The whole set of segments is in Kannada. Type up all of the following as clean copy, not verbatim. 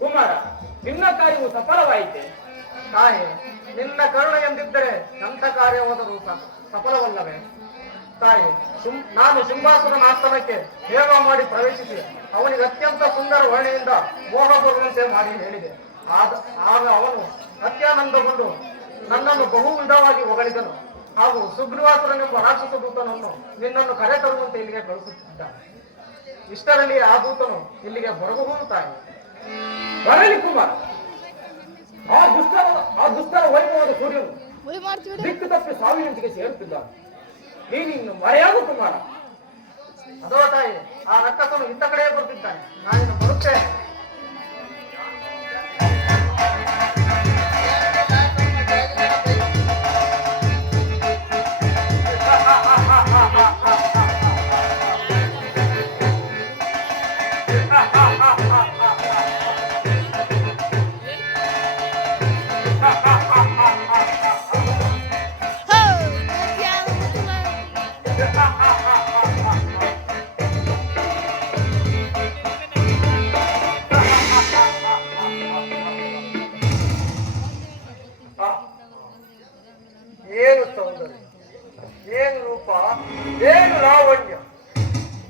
ಕುಮಾರ, ನಿನ್ನ ಕಾರ್ಯವು ಸಫಲವಾಯಿತೆ. ತಾಯಿ, ನಿನ್ನ ಕರುಣೆ ಎಂದಿದ್ದರೆ ಎಂಥ ಕಾರ್ಯವಾದರೂ ಸಫಲವಲ್ಲವೇ? ತಾಯಿ, ನಾನು ಸಿಂಹಾಸನ ಆಸ್ಥಾನಕ್ಕೆ ಸೇವಾ ಮಾಡಿ ಪ್ರವೇಶಿಸಿ ಅವನಿಗೆ ಅತ್ಯಂತ ಸುಂದರ ವರ್ಣೆಯಿಂದ ಮೋಹ ಬರುವಂತೆ ಮಾಡಿ ಹೇಳಿದೆ. ಆಗ ಅವನು ಅತ್ಯಾನಂದಗೊಂಡು ನನ್ನನ್ನು ಬಹು ವಿಧವಾಗಿ ಹೊಗಳಿದನು. ಹಾಗೂ ಸುಗ್ರೀವಾಸುರನೆಂಬ ರಾಕ್ಷಸ ದೂತನನ್ನು ನಿನ್ನನ್ನು ಕರೆತರುವಂತೆ ಇಲ್ಲಿಗೆ ಕಳಿಸುತ್ತಿದ್ದ. ಇಷ್ಟರಲ್ಲಿ ಆ ದೂತನು ಇಲ್ಲಿಗೆ ಬರಬಹುದು. ತಾಯಿ, ಬರಲಿ ಕುಮಾರ. ಆ ದುಷ್ಟರ ವೈಭವದ ಸೂರ್ಯನು ದಿಕ್ಕು ತಪ್ಪಿ ಸಾವಿನಂಚಿಗೆ ಸೇರುತ್ತಿದ್ದಾನೆ. ನೀನಿನ್ನು ಮರೆಯಾಗು ಕುಮಾರ. ಅದೋ ತಾಯಿ, ಆ ರಕ್ಕಸನು ಇಂಥ ಕಡೆ ಬರ್ತಿದ್ದಾನೆ. ನಾನಿನ್ನು ಬರುತ್ತೇನೆ. ಏನು ಸೌಂದರ್ಯ, ಏನು ರೂಪ, ಏನು ಲಾವಣ್ಯ!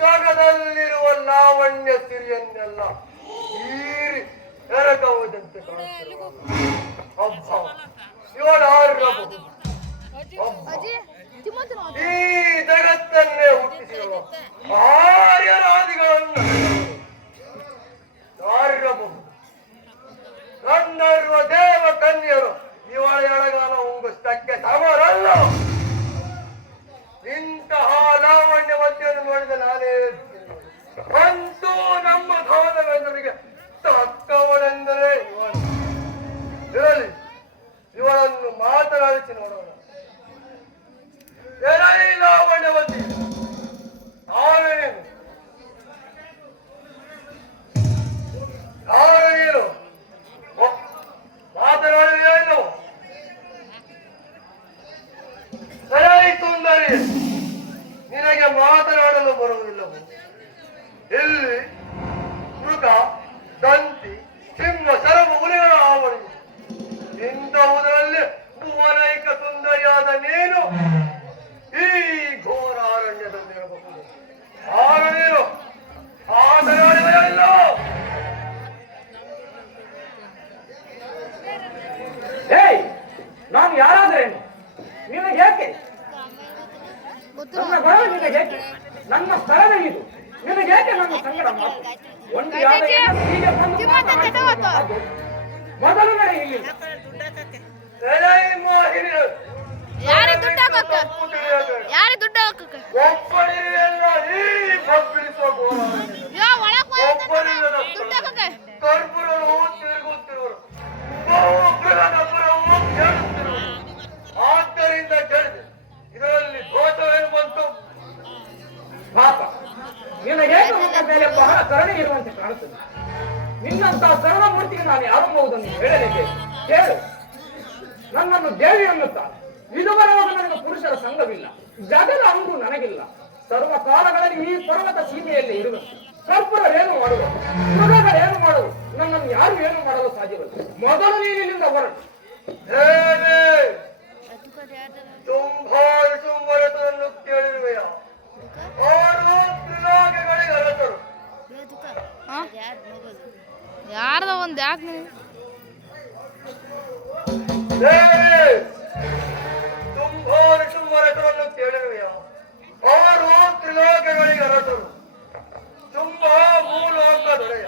ಜಗದಲ್ಲಿರುವ ಲಾವಣ್ಯ ಸಿರಿಯನ್ನೆಲ್ಲ ಹೀರಿ ಎರಕವುದಂತೆ ಕಾಣುತ್ತಿರುವ ಅಬ್ಬ, ಇವಳಾರಬಹುದು. ಈ ಜಗತ್ತನ್ನೇ ಹುಟ್ಟಿಸಿರುವ ಆರ್ಯರಾದಿಗಳನ್ನು ಆರಬಹುದು. ಗಂಧರ್ವ ದೇವ ಕನ್ಯರು ಇವಳ ಎಳಗಾಲ ಉಂಗುಷ್ಟಕ್ಕೆ ಸಮರಲ್ಲ. ಇಂತಹ ಲಾವಣ್ಯವತಿಯನ್ನು ನೋಡಿದ ನಾನೇ ಅಂತೂ ನಮ್ಮ ಧವನವೆಂದರಿಗೆ ತಕ್ಕವಳೆಂದರೆ ಇವಳು. ಇರಲಿ, ಇವಳನ್ನು ಮಾತನಾಡಿಸಿ ನೋಡೋಣ. ಎರೈ ಲಾವಣ್ಯವತಿ, ನಾವೇನು ನೀನು ಮಾತನಾಡುವೇನು? ಸರೈ ಸುಂದರಿ, ನಿನಗೆ ಮಾತನಾಡಲು ಬರುವುದಿಲ್ಲವು. ಇಲ್ಲಿ ಮೃಗ, ದಂತಿ, ಸಿಂಹ, ಶರಭ, ಹುಲಿಗಳ ಆವಳಿ. ಇಂಥವುದರಲ್ಲಿ ಭುವನೈಕ ಸುಂದರಿಯಾದ ನೀನು ಈ ಘೋರ ಅರಣ್ಯದಲ್ಲಿರಬಹುದು. ಆಗ ನೀನು ಮಾತನಾಡುವೆಯಲ್ಲ. ನಾನು ಯಾರಾದ್ರೇನು? ನಿನಗೇಕೆ ನನ್ನ ಬರಲು? ನಿನಗೇಕೆ ನನ್ನ ಸ್ಥಳವೇ ಇದು? ನಿನಗೇಕೆ ನನ್ನ ಸಂಗಡ ಮೊದಲು ನಡೆ ಇಲ್ಲಿ. ಆದ್ದರಿಂದ ಕೇಳಿದೆ, ಇದರಲ್ಲಿ ದೋಷವೇನು ಬಂತು? ಪಾಪ, ನಿನಗೇಕೆ ನನ್ನ ಮೇಲೆ ಬಹಳ ಕರುಣೆ ಇರುವಂತೆ ಕಾಣುತ್ತದೆ. ನಿನ್ನಂತಹ ಸರ್ವಮೂರ್ತಿಗೆ ನಾನು ಯಾರುವುದನ್ನು ಹೇಳಲಿಕ್ಕೆ ಕೇಳು. ನನ್ನನ್ನು ದೇವಿ ಅನ್ನುತ್ತಾರೆ. ಇದುವರೆಗೂ ನನಗೆ ಪುರುಷರ ಸಂಘವಿಲ್ಲ, ಜಗದ ಅಂಬು ನನಗಿಲ್ಲ. ಸರ್ವ ಕಾಲಗಳಲ್ಲಿ ಈ ಪರ್ವತ ಸೀಮೆಯಲ್ಲಿ ಇರುವೆ. ಕರ್ಪೂರವೇನು ಮಾಡುವ, ಮೃಗಗಳೇನು ಮಾಡುವ, ನನ್ನನ್ನು ಯಾರು ಏನು ಮಾಡಲು ಸಾಧ್ಯವಿಲ್ಲ. ಮೊದಲು ನೀನಿಲ್ಲಿಂದ ಹೊರಟು. ತುಂಬಾರಿಸುವರತನ್ನು ಕೇಳಿರುವೆಯ? ಆರು ತ್ರಿನಾಗಗಳಿಗೆ ಅರಸರು. ಯಾರ್ದ ಒಂದ್ ಯಾಕೆ ತುಂಬಾರಿಸುವರತನ್ನು ಕೇಳಿರುವೆಯ? ಆರು ತ್ರಿನಾಗಗಳಿಗೆ ಅರಸರು. ತುಂಬಾ ಮೂಲೋಕ ದೊರೆಯ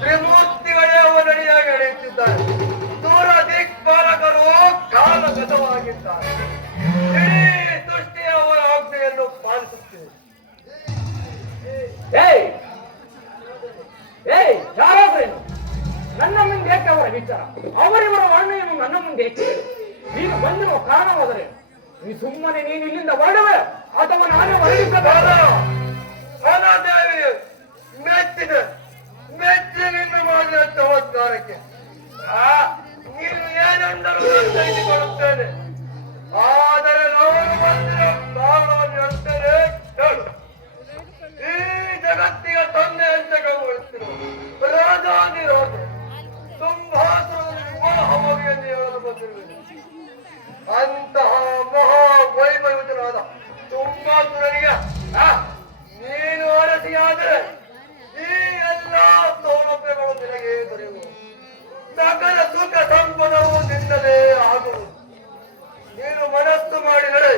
ತ್ರಿಮೂರ್ತಿಗಳೇ ಅವನಡಿಯಾಗಿ ನಡೆಯುತ್ತಿದ್ದಾರೆ. ದೂರ ದಿಕ್ಪಾಲಕರು ಕಾಲಗತವಾಗಿದ್ದಾರೆ. ಇಡೀ ಸೃಷ್ಟಿಯ ಅವರ ಆಜ್ಞೆಯನ್ನು ಪಾಲಿಸುತ್ತಿದೆ. ಯಾರಾದ್ರೇನು? ನನ್ನ ಮುಂದೆ ಏಕೆ ಅವರ ವಿಚಾರ? ಅವರಿವರ ವರ್ಣೆಯನ್ನು ನನ್ನ ಮುಂದೆ ಏಕೆ? ನೀನು ಬಂದಿರುವ ಕಾರಣವಾದರೆ ನೀ ಸುಮ್ಮನೆ ನೀನು ಇಲ್ಲಿಂದ ಹೊರಡುವೆ ಅಥವಾ ನಾನೇ ಹೊರಡಿಸಬೇಕು? ದೇವಿ ಮೆಚ್ಚಿದೆ ಮೆಚ್ಚಿ ನಿನ್ನ ಮಾಡಿದ ಚಮತ್ಕಾರಕ್ಕೆ ನೀನು ಏನೆಂದರೂ ನಾನು ತೆಗೆದುಕೊಳ್ಳುತ್ತೇನೆ. ಆದರೆ ನಾನು ಬಂದಿರೋ ಕಾರಣವನ್ನು ಹೇಳ್ತೇನೆ ಹೇಳು. ಈ ಜಗತ್ತಿಗೆ ತಂದೆ ಅಂತ ಕೈಗೊಳ್ಳುತ್ತಿರುವ ರಾಜಾದಿರಾಜ ಸಿಂಹಾಸನದ ವಿವಾಹವಾಗಿ ಎಂದು ಹೇಳಲು ಬಂದಿರುವೆ. ಅಂತಹ ಮಹಾವೈಭವಿತನಾದ ಸಿಂಹಾಸುರನಿಗೆ ನೀನು ಅರಸಿಯಾದರೆ ಈ ಎಲ್ಲಾ ಸೌಲಭ್ಯಗಳು ನಿನಗೆ ದೊರೆಯುವು. ಸಕಲ ಸುಖ ಸಂಪದವು ನಿನ್ನದೇ ಆಗುವುದು. ನೀನು ಮನಸ್ಸು ಮಾಡಿದರೆ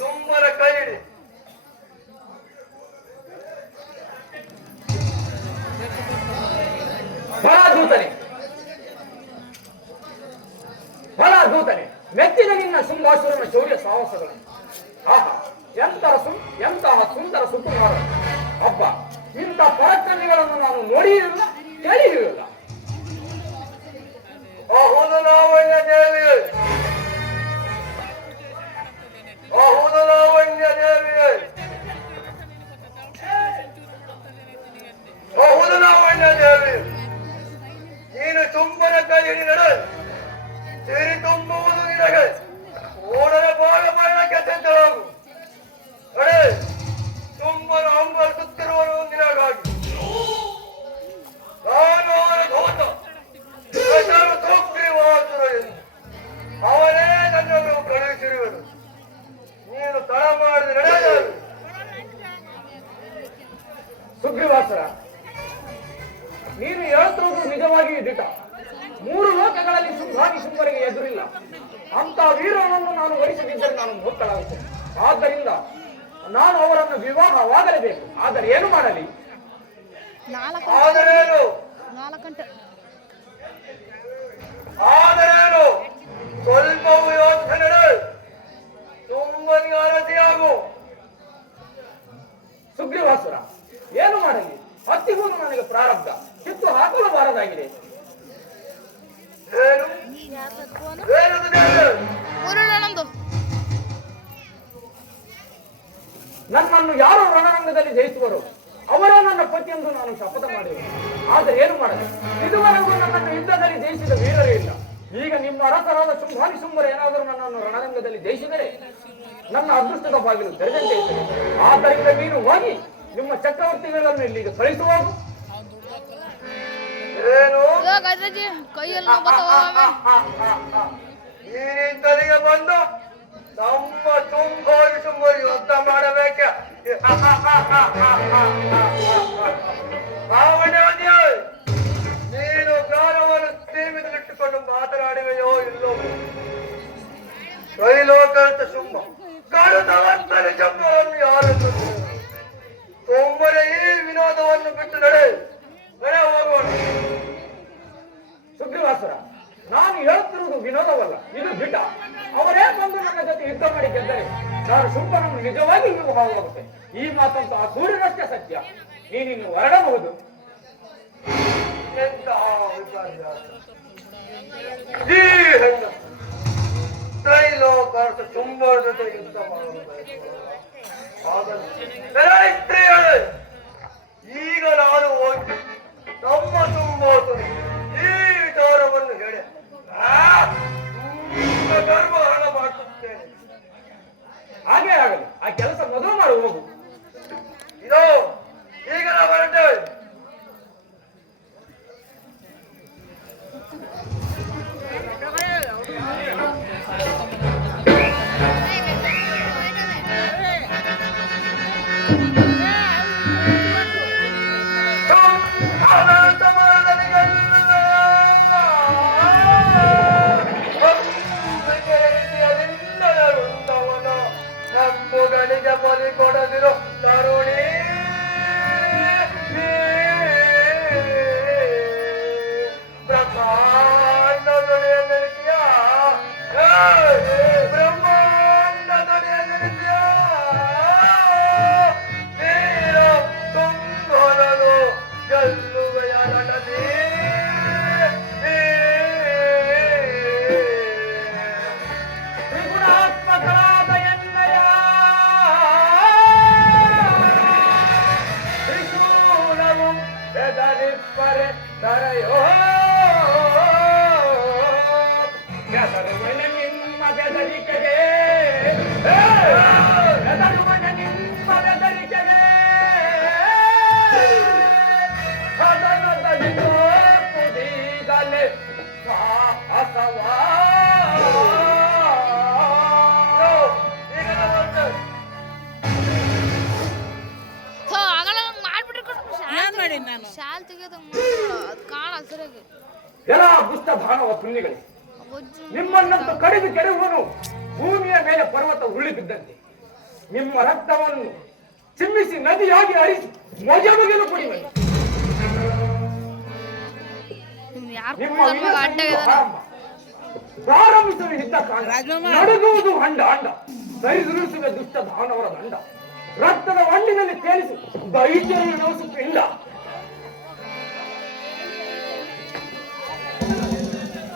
ಸುಮ್ಮನ ಕೈ ಹಿಡಿ. ದೂತನೆ ಮೆಚ್ಚಿದ ನಿನ್ನ ಸಿಂಹಾಸುರನ ಶೌರ್ಯ ಸಾಹಸಗಳು. ಆಹಾ, ಎಂತಹ ಸುಂದರ ಸುಕುಮಾರ. ಹಬ್ಬ, ಇಂಥ ಪರಾಕ್ರಮಿಗಳನ್ನು ನಾನು ನೋಡಿಯೂ ಕೇಳಿಯೂ ಇಲ್ಲ. ಹೌದು ಲಾವಣ್ಯ ದೇವಿ, ಹೌದು ಲಾವಣ್ಯ ದೇವಿ, ಹೌದು ಲಾವಣ್ಯ ದೇವಿ. ನೀನು ತುಂಬನ ಕೈ ಹಿಡಿದರೆ ಸಿರಿ ತುಂಬುವುದು ನಿನಗೆ ಓಡರ ಬಾಳ ಮರಣಕ್ಕೆ ಸಿದ್ಧರಾಗು. ಅಡೆ ತುಂಬನ ಹಂಬಲಿಸುತ್ತಿರುವರು ನಿನಗಾಗಿ. ನಾನು ಅವರ ಧೋತ ಹೆಸರು ಸುಗ್ರೀವಾಸುರ ಎಂದು ಅವನೇ ನನ್ನನ್ನು ಕಳುಹಿಸಿರುವನು. ನೀನು ತಡ ಮಾಡಿದ ನಡೆಯಲು. ಸುಗ್ರೀವಾಸುರ, ನೀನು ಹೇಳ್ತಿರೋದು ನಿಜವಾಗಿಯೂ ದಿಟ. 3 ಲೋಕಗಳಲ್ಲಿ ಶುಂಭರಿಗೆ ಎದುರಿಲ್ಲ. ಅಂತ ವೀರನನ್ನು ನಾನು ವರಿಸದಿದ್ದರೆ ನಾನು ಮುಕ್ತಳಾಗುತ್ತೇನೆ. ಆದ್ದರಿಂದ ನಾನು ಅವರನ್ನು ವಿವಾಹವಾಗಲೇಬೇಕು. ಆದರೆ ಏನು ಮಾಡಲಿ? ಆದರೇನು ಸ್ವಲ್ಪವೂ ಯೋಚನೆ ತುಂಬನಿಗೆ ಅರಸಿಯಾಗು. ಸುಗ್ರೀವಾಸುರ, ಏನು ಮಾಡಲಿ? ಹತ್ತಿಗುವುದು ನನಗೆ ಪ್ರಾರಬ್ಧ. ಕಿತ್ತು ಹಾಕಲಬಾರದಾಗಿದೆ. ನನ್ನನ್ನು ಯಾರು ರಣರಂಗದಲ್ಲಿ ಜಯಿಸುವರು ಅವರೇ ನನ್ನ ಪತಿ ಎಂದು ನಾನು ಶಪಥ ಮಾಡಿದೆ. ಆದರೆ ಏನು ಮಾಡಲಿ? ಇದುವರೆಗೂ ನನ್ನನ್ನು ಯುದ್ಧದಲ್ಲಿ ಜಯಿಸಿದ ವೀರರೇ ಇಲ್ಲ. ಈಗ ನಿಮ್ಮ ಅರಸರಾದ ಶುಂಭರ ಏನಾದರೂ ನನ್ನನ್ನು ರಣರಂಗದಲ್ಲಿ ಜಯಿಸಿದರೆ ನನ್ನ ಅದೃಷ್ಟದ ಬಾಗಿಲು ತೆರೆದಂತೆ ಇರುತ್ತದೆ. ಆದ್ದರಿಂದ ನೀನು ಹೋಗಿ ನಿಮ್ಮ ಚಕ್ರವರ್ತಿಗಳನ್ನು ಇಲ್ಲಿಗೆ ಕಳಿಸುವಾಗ ನೀನಿಂದಲಿಗೆ ಬಂದು ನಮ್ಮ ಶುಂಭರಿ ಯುದ್ಧ ಮಾಡಬೇಕೆ? ನೀನು ಜ್ಞಾನವನ್ನು ಸೀಮಿತಲಿಟ್ಟುಕೊಂಡು ಮಾತನಾಡಿವೆಯೋ ಇಲ್ಲೋ? ತ್ರೈಲೋಕಂತ ಶುಂಭ ಕಾಡುತ್ತವರ್ತನೆ ಜಂಬವನ್ನು ಯಾರನ್ನು ಸೋಮರೆ ಈ ವಿನೋದವನ್ನು ಬಿಟ್ಟು ನಡೆ ಹೋಗೋಣ. ಸುಗ್ರೀವಾಸುರ, ನಾನು ಹೇಳುತ್ತಿರುವುದು ವಿನೋದವಲ್ಲ, ಇದು ಬಿಟ್ಟ. ಅವರೇ ಬಂದು ನನ್ನ ಜೊತೆ ಯುದ್ಧ ಮಾಡಿ ಗೆದ್ದರೆ ನಾನು ಶುಂಭನನ್ನು ನಿಜವಾಗಿ ವಿವಾಹವಾಗುತ್ತೆ. ಈ ಮಾತಂತೂ ಆ ಸೂರ್ಯನಷ್ಟೇ ಸತ್ಯ. ನೀನಿನ್ನು ಹೊರಡಬಹುದು. ತ್ರೈಲೋಕ ಶುಂಭರ ಜೊತೆ ಯುದ್ಧ ಮಾಡಬಹುದು. ಈಗ ನಾನು ಹೋಗಿ ನಮ್ಮ ಶುಂಭೋಸುರಿ ಈ ವಿಚಾರವನ್ನು ಹೇಳಿ ಗರ್ಭ ಹಣ ಮಾಡುತ್ತೇನೆ. ಹಾಗೆ ಆಗಲಿ. ಆ ಕೆಲಸ ಮೊದಲು ಮಾಡಿ ಹೋಗು. ಇದು ಈಗ ನಾವು ಹೊರಟೇವೆ. ಬಲಿ ಕೊಡದಿರೋ ತರುಣಿ ಪ್ರಕಾಂಡ ಎಲ್ಲ ದುಷ್ಟ ದಾನವ ಪುಣ್ಯಗಳೇ, ನಿಮ್ಮನ್ನಂತೂ ಕಡಿದು ಕೆಡುವನು ಭೂಮಿಯ ಮೇಲೆ ಪರ್ವತ ಉರುಳಿ ಬಿದ್ದಂತೆ. ನಿಮ್ಮ ರಕ್ತವನ್ನು ಚಿಮ್ಮಿಸಿ ನದಿಯಾಗಿ ಹರಿಸಿ ಮೊಜಮಗೆಲು ಕುಡಿಯುವನು. ನಿಮ್ಮ ಪ್ರಾರಂಭಿಸಲು ಇದ್ದ ಕಾಲ ನಡುಗುವುದು ಅಂಡ ಅಂಡ, ಸರಿದುರಿಸುವ ದುಷ್ಟ ದಾನವರ ದಂಡ. ರಕ್ತದ ಹಣ್ಣಿನಲ್ಲಿ ತೇಲಿಸಿ ದೈತ್ಯವನ್ನು ನವಸು ಪಿಂಡ.